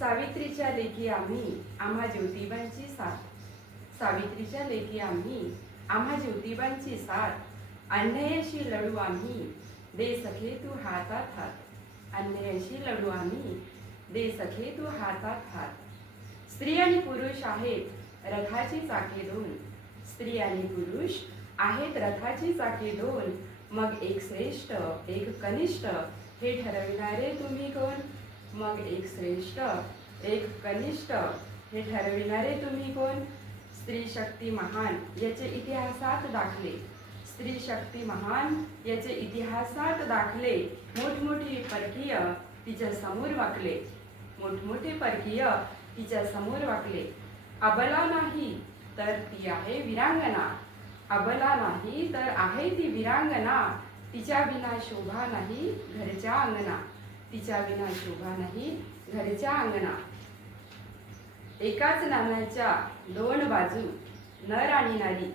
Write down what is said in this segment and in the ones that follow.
सावित्रीच्या लेकी आम्ही आम्हा ज्योतिबांची साथ. सावित्रीच्या लेकी आम्ही आम्हा ज्योतिबांची साथ. अन्यायाशी लढू आम्ही दे सखे तू हातात हात. अन्यायाशी लढू आम्ही दे सखे तू हातात हात. स्त्री आणि पुरुष आहेत रथाची चाके दोन. स्त्री आणि पुरुष आहेत रथाची चाके दोन. मग एक श्रेष्ठ एक कनिष्ठ हे ठरविणारे तुम्ही कोण? मग एक श्रेष्ठ एक कनिष्ठ हे ठरविणारे तुम्ही कोण? स्त्री शक्ती महान याचे इतिहासात दाखले. स्त्री शक्ती महान याचे इतिहासात दाखले. मोठमोठी परकीय तिच्या समोर वाकले. मोठमोठे परकीय तिच्या समोर वाकले. अबला नाही तर ती आहे वीरांगना. अबला नाही तर आहे ती वीरांगना. तिच्या विना शोभा नाही घरच्या अंगणा. तिच्या विना शोभा नाही घरच्या अंगणा. एकाच नाण्याच्या दोन बाजू नर आणि नारी.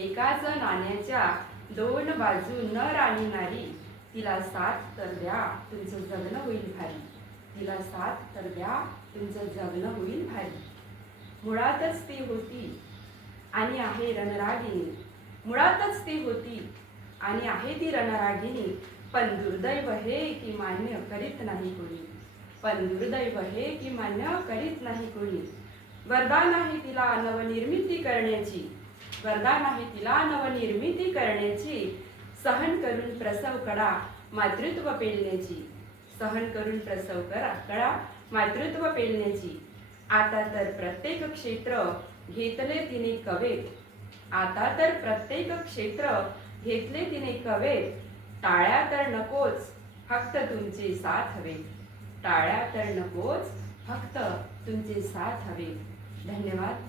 एकाच नाण्याच्या दोन बाजू नर आणि नारी. तिला साथ तर द्या तुमचं जगणं होईल भारी. तिला साथ तर द्या तुमचं जगणं होईल भारी. मुळातच ती होती आणि आहे रणरागिणी. मुळातच ती होती आणि आहे ती रणरागिणी. पण दुर्दैव हे की मान्य करीत नाही कोणी. पण दुर्दैव हे की मान्य करीत नाही कोणी. वरदान आहे तिला नवनिर्मिती करण्याची. वरदान आहे तिला नवनिर्मिती करण्याची. सहन करून प्रसव कडा मातृत्व पेलण्याची. सहन करून प्रसव कडा मातृत्व पेलण्याची. आता तर प्रत्येक क्षेत्र घेतले तिने कवेत. आता तर प्रत्येक क्षेत्र घेतले तिने कवेत. टाळ्या तर नकोच फक्त तुमचे साथ हवे. टाळ्या तर नकोच फक्त तुमचे साथ हवे. धन्यवाद.